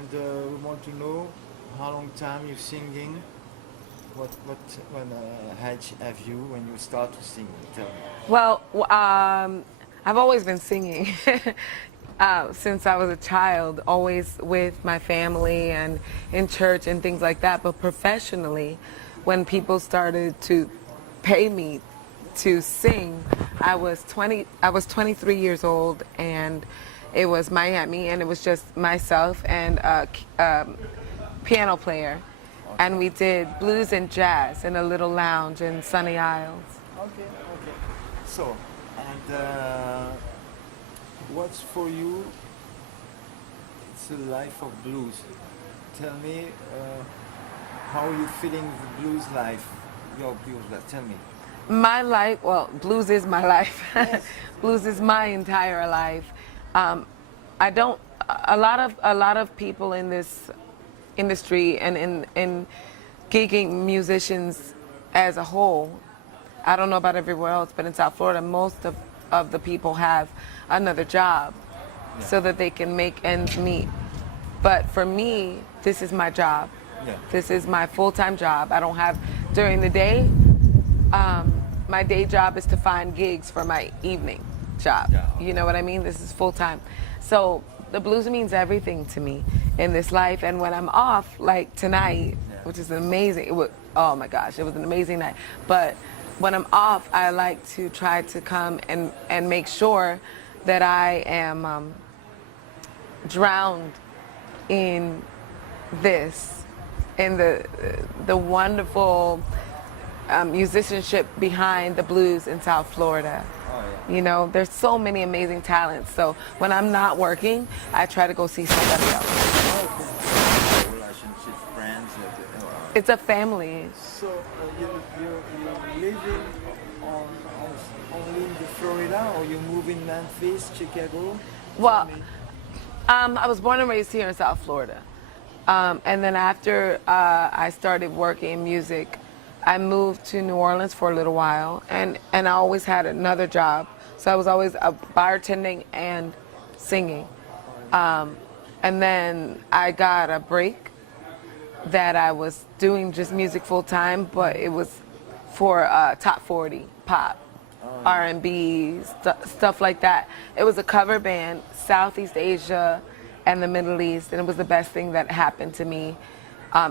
And we want to know how long time you singing. When age have you when you start to sing? Tell me. Well, I've always been singing since I was a child, always with my family and in church and things like that. But professionally, when people started to pay me to sing, I was 20. I was 23 years old, and it was Miami, and it was just myself and a piano player, and we did blues and jazz in a little lounge in Sunny Isles. Okay, okay. So, and what's for you? It's a life of blues. Tell me how you feeling the blues life, your blues life. Tell me. My life, well, blues is my life. Yes. Blues is my entire life. I don't. A lot of people in this industry and in gigging musicians as a whole. I don't know about everywhere else, but in South Florida, most of the people have another job so that they can make ends meet. But for me, this is my job. Yeah. This is my full-time job. I don't have, during the day, my day job is to find gigs for my evening job. Yeah. You know what I mean? This is full-time. So the blues means everything to me in this life. And when I'm off, like tonight, which is amazing, oh my gosh, it was an amazing night. But when I'm off, I like to try to come and make sure that I am drowned in this, in the wonderful musicianship behind the blues in South Florida. Oh, yeah. You know, there's so many amazing talents. So when I'm not working, I try to go see somebody else. Okay. Relationship, friends. It's a family. So you're living on only in the Florida, or you move in Memphis, Chicago? Well, Tell me. I was born and raised here in South Florida. And then after I started working in music, I moved to New Orleans for a little while, and I always had another job. So I was always bartending and singing. And then I got a break that I was doing just music full time, but it was for top 40 pop, R&B, stuff like that. It was a cover band, Southeast Asia and the Middle East, and it was the best thing that happened to me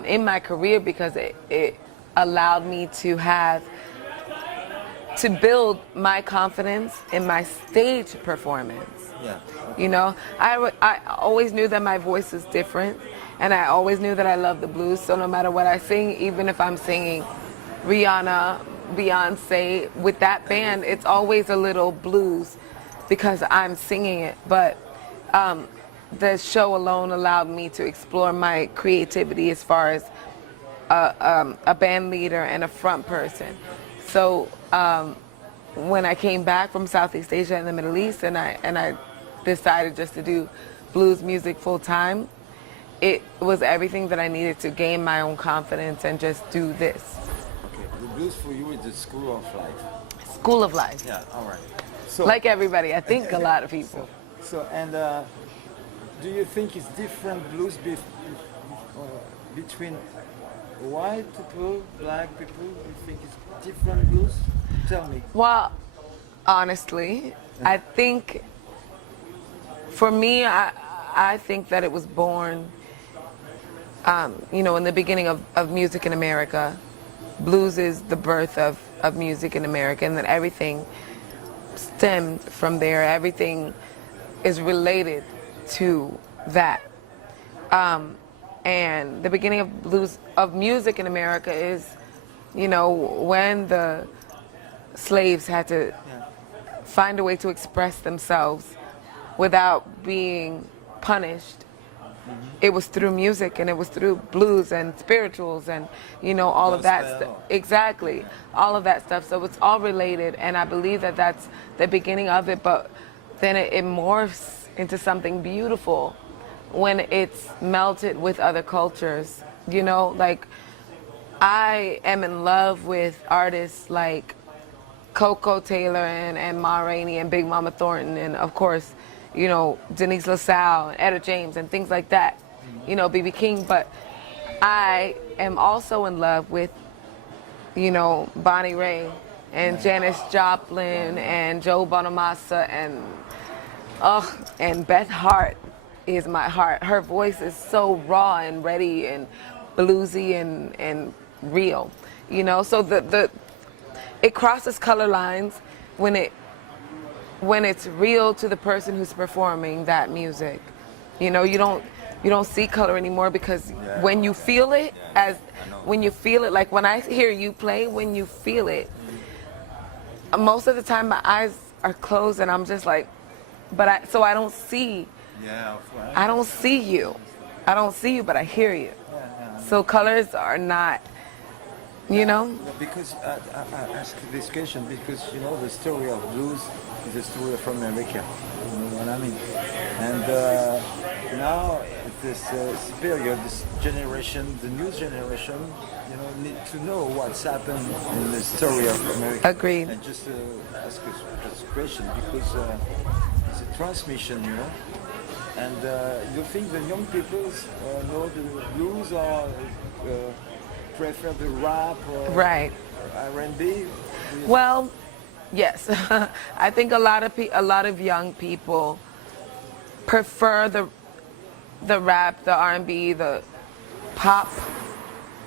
in my career, because it allowed me to build my confidence in my stage performance. Yeah. You know, I always knew that my voice is different, and I always knew that I love the blues. So no matter what I sing, even if I'm singing Rihanna, Beyonce, with that band, it's always a little blues because I'm singing it. But the show alone allowed me to explore my creativity as far as a band leader and a front person. So when I came back from Southeast Asia and the Middle East, and I decided just to do blues music full time, it was everything that I needed to gain my own confidence and just do this. Okay. The blues for you is the school of life. School of life. Yeah. All right. So Like everybody, I think a lot of people. So and do you think it's different blues between white people, black people? You think it's different blues? Tell me. Well, honestly, I think for me, I think that it was born, you know, in the beginning of music in America. Blues is the birth of music in America, and that everything stemmed from there. Everything is related to that. And the beginning of music in America is, you know, when the slaves had to find a way to express themselves without being punished. It was through music, and it was through blues and spirituals and, you know, all of that stuff. Exactly. All of that stuff. So it's all related, and I believe that that's the beginning of it, but then it morphs into something beautiful when it's melted with other cultures. You know, like, I am in love with artists like Coco Taylor and Ma Rainey and Big Mama Thornton, and of course, you know, Denise LaSalle and Etta James and things like that. you know, B.B. King, but I am also in love with, you know, Bonnie Raitt and Janis Joplin and Joe Bonamassa and Beth Hart is my heart. Her voice is so raw and ready and bluesy and real, you know. So it crosses color lines when it's real to the person who's performing that music. You know, you don't see color anymore because when you feel it, like when I hear you play, when you feel it, most of the time my eyes are closed and I'm just like, so I don't see. Yeah, right. I don't see you. I don't see you, but I hear you. So colors are not, you know? Because I ask this question because, you know, the story of blues is a story from America. You know what I mean? And now this period, this generation, the new generation, you know, need to know what's happened in the story of America. Agreed. And just ask this question because it's a transmission, you know. And you think the young people know the blues or prefer the rap or Right. R&B? Well, yes. I think a lot of young people prefer the rap, the R&B, the pop,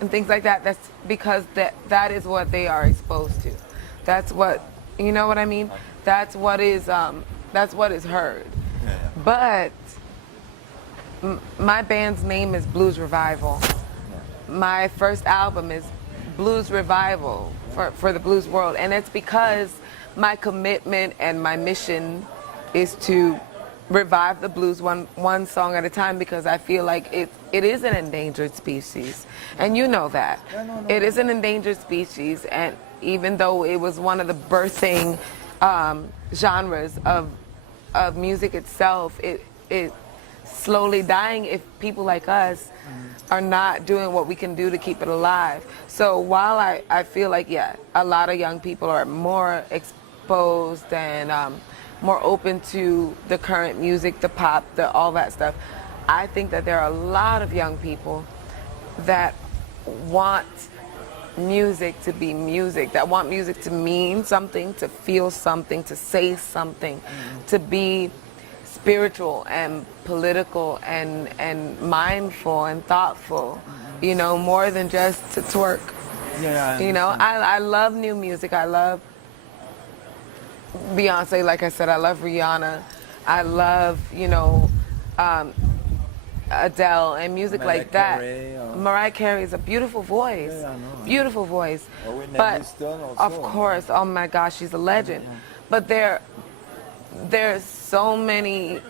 and things like that. That's because that is what they are exposed to. That's what, you know what I mean? That's what is heard. Yeah. But my band's name is Blues Revival. My first album is Blues Revival for the blues world, and it's because my commitment and my mission is to revive the blues one song at a time, because I feel like it is an endangered species, and you know that. It is an endangered species, and even though it was one of the birthing genres of music itself, it slowly dying if people like us are not doing what we can do to keep it alive. So while I feel like, yeah, a lot of young people are more exposed and more open to the current music, the pop, all that stuff, I think that there are a lot of young people that want music to be music, that want music to mean something, to feel something, to say something, to be spiritual and political and mindful and thoughtful, you know, more than just to twerk. Yeah, you know, I love new music. I love Beyonce, like I said. I love Rihanna. I love, you know, Adele and music like that. Mariah Carey is a beautiful voice. Yeah, I know. Beautiful voice. But of course, oh my gosh, she's a legend. But there's so many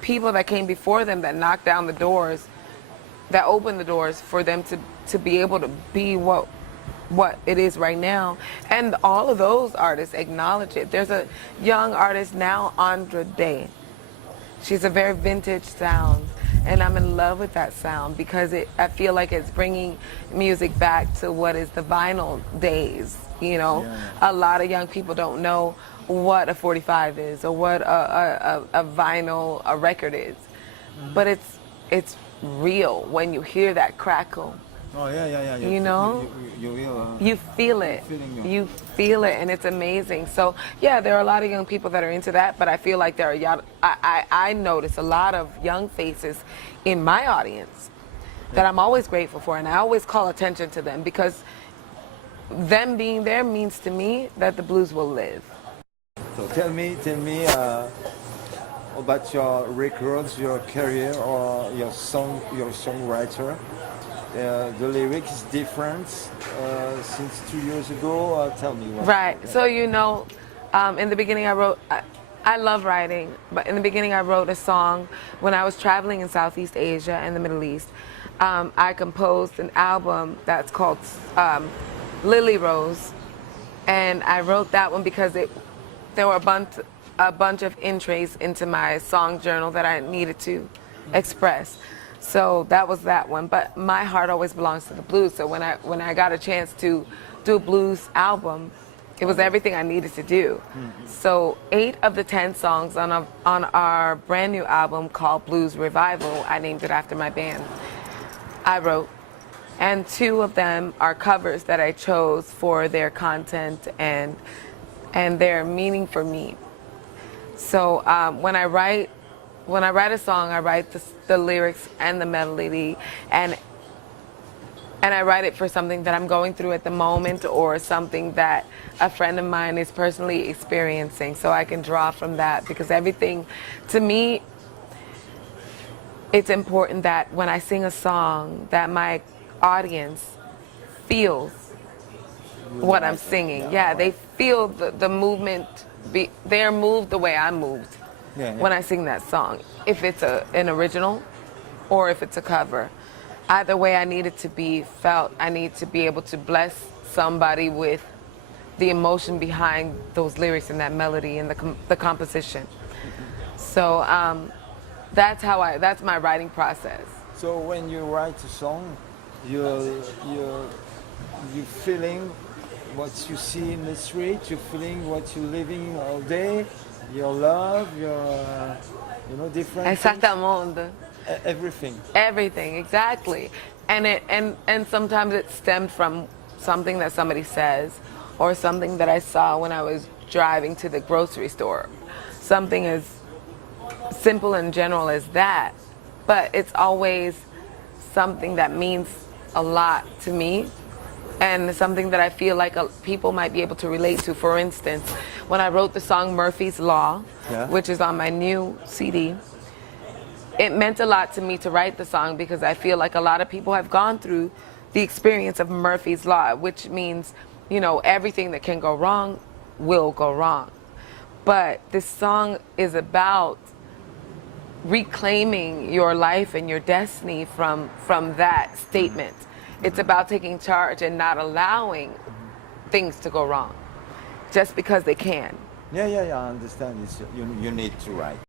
people that came before them that knocked down the doors, that opened the doors for them to be able to be what it is right now. And all of those artists acknowledge it. There's a young artist now, Andra Day. She's a very vintage sound, and I'm in love with that sound because I feel like it's bringing music back to what is the vinyl days, you know. A lot of young people don't know what a 45 is or what a vinyl, a record is. But it's real when you hear that crackle. Oh, yeah. You know? You feel it. You feel it, and it's amazing. So, yeah, there are a lot of young people that are into that, but I feel like there are, I notice a lot of young faces in my audience that I'm always grateful for, and I always call attention to them because them being there means to me that the blues will live. So tell me about your records, your career, or your songwriter. The lyrics is different since 2 years ago. Tell me what. Right. So, you know, in the beginning I love writing, but in the beginning I wrote a song when I was traveling in Southeast Asia and the Middle East. I composed an album that's called Lily Rose, and I wrote that one because there were a bunch of entries into my song journal that I needed to express. So that was that one. But my heart always belongs to the blues. So when I got a chance to do a blues album, It was everything I needed to do. So 8 of the 10 songs on our brand new album called Blues Revival, I named it after my band, I wrote. And 2 of them are covers that I chose for their content and their meaning for me. So when I write a song, I write the lyrics and the melody, and I write it for something that I'm going through at the moment or something that a friend of mine is personally experiencing, so I can draw from that. Because everything, to me, it's important that when I sing a song that my audience feels what I'm singing. Yeah, they feel the movement. They're moved the way I'm moved when I sing that song. If it's an original or if it's a cover. Either way, I need it to be felt. I need to be able to bless somebody with the emotion behind those lyrics and that melody and the composition. So that's my writing process. So when you write a song, you're feeling what you see in the street. You're feeling what you're living all day. Your love, your different. Exactamente. Everything. Everything, exactly. And sometimes it stemmed from something that somebody says or something that I saw when I was driving to the grocery store. Something as simple and general as that. But it's always something that means a lot to me and something that I feel like people might be able to relate to. For instance, when I wrote the song Murphy's Law, which is on my new CD, it meant a lot to me to write the song because I feel like a lot of people have gone through the experience of Murphy's Law, which means, everything that can go wrong will go wrong. But this song is about reclaiming your life and your destiny from that statement. It's about taking charge and not allowing things to go wrong just because they can. Yeah, I understand. You need to write.